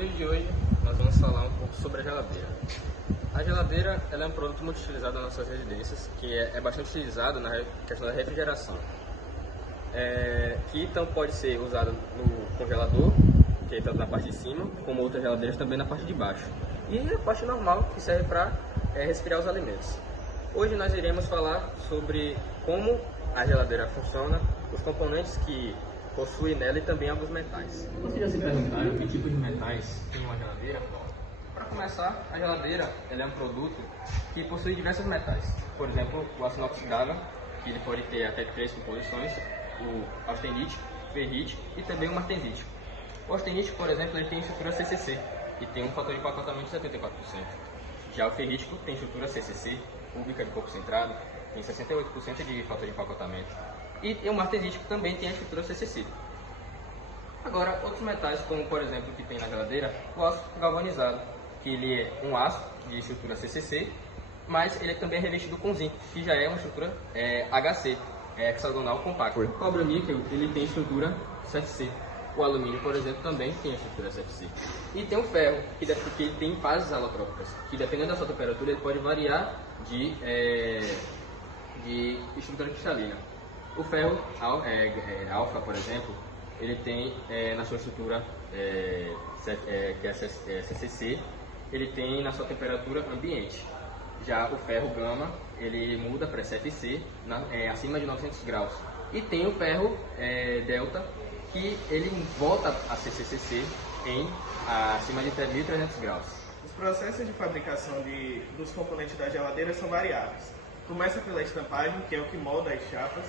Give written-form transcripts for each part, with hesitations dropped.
vídeo de hoje nós vamos falar um pouco sobre a geladeira. A geladeira ela é um produto muito utilizado nas nossas residências, que é bastante utilizado na questão da refrigeração. Que então pode ser usado no congelador, que é tanto na parte de cima, como outras geladeiras também na parte de baixo. E a parte normal, que serve para resfriar os alimentos. Hoje nós iremos falar sobre como a geladeira funciona, os componentes que possui nela e também alguns metais. Vocês já se perguntaram que tipo de metais tem uma geladeira? Para começar, a geladeira ela é um produto que possui diversos metais. Por exemplo, o aço inoxidável, que ele pode ter até 3 composições, o austenite, ferrite e também o martensite. O austenite, por exemplo, ele tem estrutura CCC e tem um fator de empacotamento de 74%. Já o ferrítico tem estrutura CCC, cúbica de corpo centrado, tem 68% de fator de empacotamento. E o martensítico também tem a estrutura CCC. Agora, outros metais, como por exemplo o que tem na geladeira, o aço galvanizado, que ele é um aço de estrutura CCC, mas ele também é revestido com zinco, que já é uma estrutura HC, hexagonal compacto. O cobre níquel, ele tem estrutura CFC. O alumínio, por exemplo, também tem a estrutura CFC. E tem o ferro, que ele tem fases alotrópicas, que dependendo da sua temperatura, ele pode variar de estrutura cristalina. O ferro alfa, por exemplo, ele tem na sua estrutura que é CCC, ele tem na sua temperatura ambiente. Já o ferro gama, ele muda para CFC acima de 900 graus. E tem o ferro delta, que ele volta a ser CCC acima de 1300 graus. Os processos de fabricação dos componentes da geladeira são variáveis. Começa pela estampagem, que é o que molda as chapas.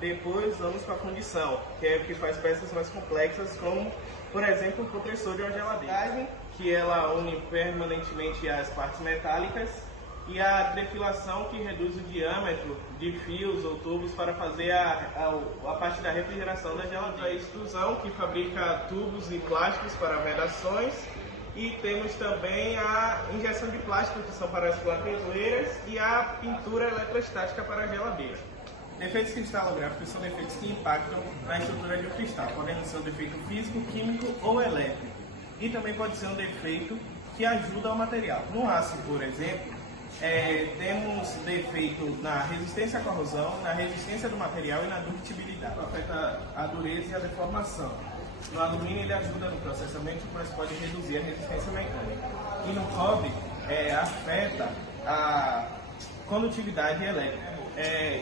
Depois vamos para a fundição, que é o que faz peças mais complexas, como, por exemplo, o compressor de uma geladeira, que ela une permanentemente as partes metálicas, e a trefilação, que reduz o diâmetro de fios ou tubos para fazer a parte da refrigeração da geladeira. A extrusão, que fabrica tubos e plásticos para vedações. E temos também a injeção de plástico, que são para as plateleiras, e a pintura eletrostática para a geladeira. Defeitos cristalográficos são defeitos que impactam na estrutura de um cristal, podendo ser um defeito físico, químico ou elétrico. E também pode ser um defeito que ajuda ao material. No aço, por exemplo, temos defeito na resistência à corrosão, na resistência do material e na ductibilidade. Afeta a dureza e a deformação. No alumínio ele ajuda no processamento, mas pode reduzir a resistência mecânica. E no cobre afeta a condutividade elétrica.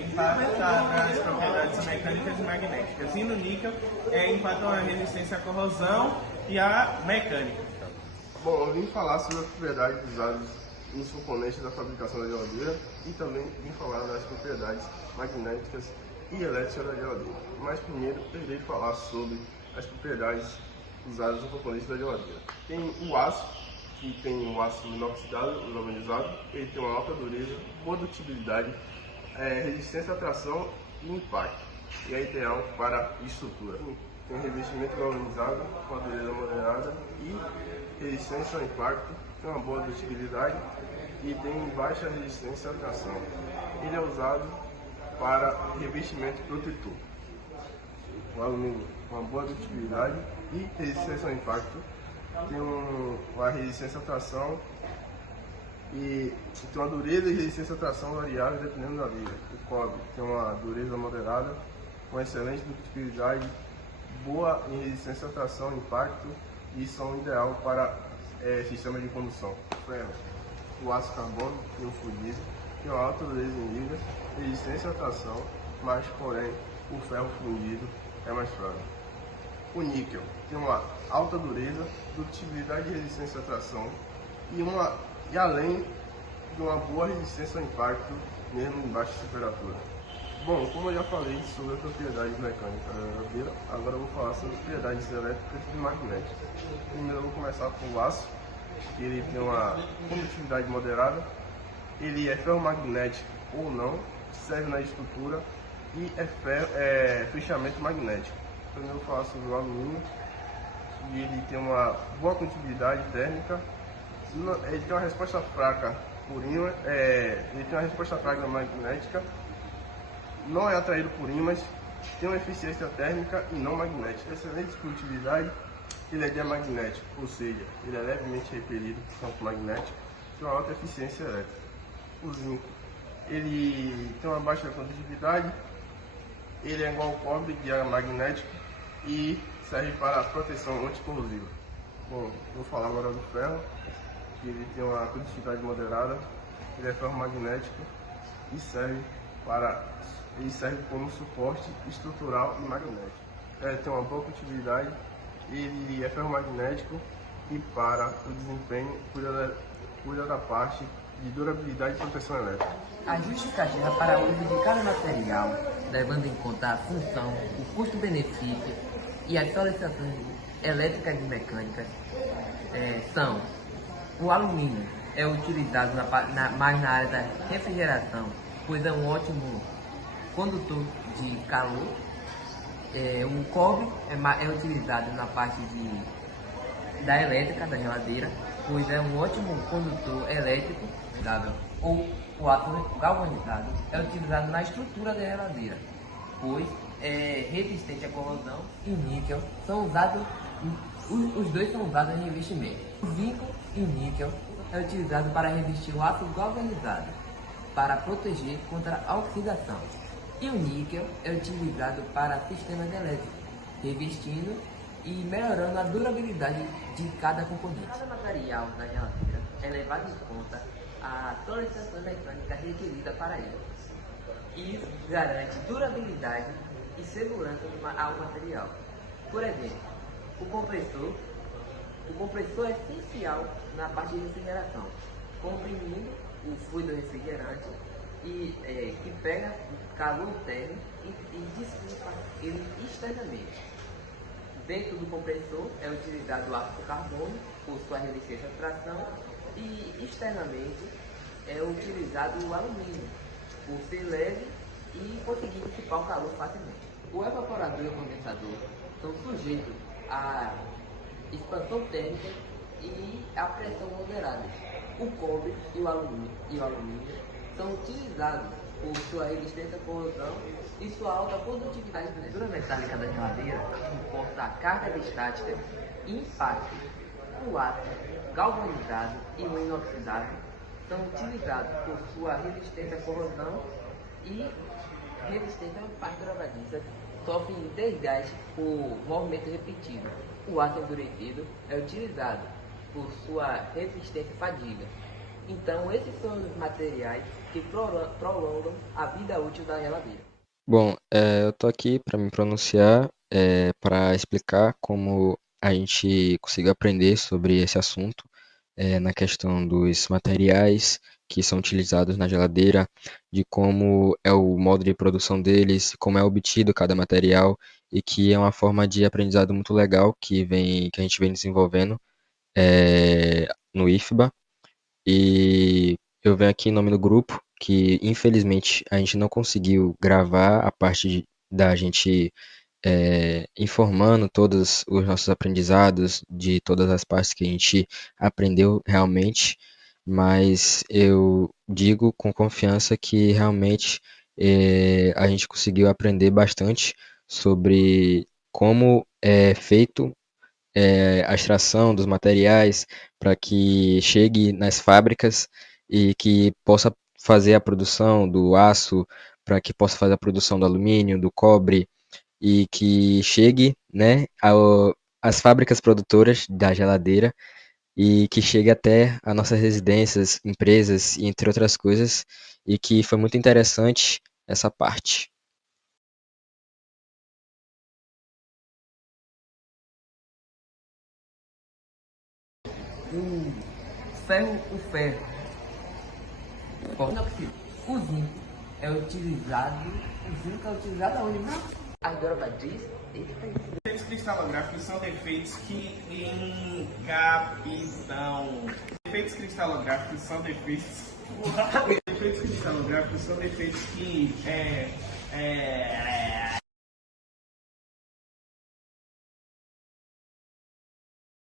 Impacta nas propriedades mecânicas e magnéticas. E no níquel impactam a resistência à corrosão e a mecânica. Bom, eu vim falar sobre as propriedades usadas nos componentes da fabricação da geladeira e também vim falar das propriedades magnéticas e elétricas da geladeira. Mas primeiro eu irei falar sobre as propriedades usadas nos componentes da geladeira. Tem o aço, que tem o aço inoxidável, galvanizado, ele tem uma alta dureza, boa ductibilidade, resistência à tração e impacto, e é ideal para estrutura. Tem revestimento galvanizado com a dureza moderada e resistência ao impacto, tem uma boa ductibilidade e tem baixa resistência à tração. Ele é usado para revestimento protetor. O alumínio com uma boa ductibilidade e resistência ao impacto, tem uma resistência à tração e tem uma dureza e resistência à tração variável dependendo da liga. O cobre tem uma dureza moderada, com excelente ductibilidade, boa em resistência à tração e impacto e são ideal para sistema de condução. O aço carbono tem um fundido, tem uma alta dureza em ligas, resistência à tração, mas porém o ferro fundido é mais fraco. O níquel tem uma alta dureza, ductibilidade e resistência à tração e além de uma boa resistência ao impacto, mesmo em baixa temperatura. Bom, como eu já falei sobre as propriedades mecânicas da geladeira, agora eu vou falar sobre as propriedades elétricas e magnéticas. Primeiro eu vou começar com o aço, que ele tem uma condutividade moderada, ele é ferromagnético ou não, serve na estrutura e é fechamento magnético. Primeiro eu vou falar sobre o alumínio, e ele tem uma boa condutibilidade térmica, ele tem uma resposta fraca por ímã, ele tem uma resposta fraca magnética, não é atraído por ímãs, tem uma eficiência térmica e não magnética, excelente condutibilidade Ele é diamagnético, ou seja, ele é levemente repelido por campo magnético e uma alta eficiência elétrica. O zinco, ele tem uma baixa condutividade, ele é igual ao cobre, diamagnético e serve para proteção anticorrosiva. Bom, vou falar agora do ferro, que ele tem uma condutividade moderada, ele é ferromagnético e serve como suporte estrutural e magnético. Tem uma boa condutividade, ele é ferromagnético e para o desempenho cuida da parte de durabilidade e proteção elétrica. A justificativa para o uso de cada material, levando em conta a função, o custo-benefício e as solicitações elétricas e mecânicas, são: o alumínio é utilizado mais na área da refrigeração, pois é um ótimo condutor de calor. O cobre é utilizado na parte da elétrica, da geladeira, pois é um ótimo condutor elétrico. Ou o aço galvanizado é utilizado na estrutura da geladeira, pois é resistente à corrosão, e níquel são usados, os dois são usados em revestimento. O zinco e o níquel é utilizado para revestir o aço galvanizado, para proteger contra a oxidação. E o níquel é utilizado para sistemas elétricos, revestindo e melhorando a durabilidade de cada componente. Cada material da geladeira é levado em conta a solicitação mecânica requerida para ele. Isso garante durabilidade e segurança ao material. Por exemplo, o compressor é essencial na parte de refrigeração, comprimindo o fluido refrigerante que pega calor interno e dissipa ele externamente. Dentro do compressor é utilizado o ácido carbono por sua resistência à tração e externamente é utilizado o alumínio por ser leve e conseguir dissipar o calor facilmente. O evaporador e o condensador são sujeitos à expansão térmica e à pressão moderada. O cobre e o alumínio são utilizados por sua resistência à corrosão e sua alta condutividade. A estrutura metálica da geladeira comporta a carga estática e impacto. O aço galvanizado e o inoxidável são utilizados por sua resistência à corrosão e resistência ao impacto gravadiça, sofrem desgaste por movimento repetido. O aço endurecido é utilizado por sua resistência à fadiga. Então, esses são os materiais que prolongam a vida útil da geladeira. Bom, eu estou aqui para me pronunciar, para explicar como a gente conseguiu aprender sobre esse assunto, na questão dos materiais que são utilizados na geladeira, de como é o modo de produção deles, como é obtido cada material, e que é uma forma de aprendizado muito legal que a gente vem desenvolvendo no IFBA. E eu venho aqui em nome do grupo, que infelizmente a gente não conseguiu gravar a parte da gente informando todos os nossos aprendizados, de todas as partes que a gente aprendeu realmente, mas eu digo com confiança que realmente a gente conseguiu aprender bastante sobre como é feito a extração dos materiais para que chegue nas fábricas e que possa fazer a produção do aço, para que possa fazer a produção do alumínio, do cobre, e que chegue, né, às fábricas produtoras da geladeira e que chegue até as nossas residências, empresas e entre outras coisas, e que foi muito interessante essa parte. O ferro, o zinco é utilizado aonde mesmo? As gravadiças. Defeitos cristalográficos são defeitos que encapitam. Defeitos cristalográficos são defeitos. Defeitos cristalográficos são defeitos que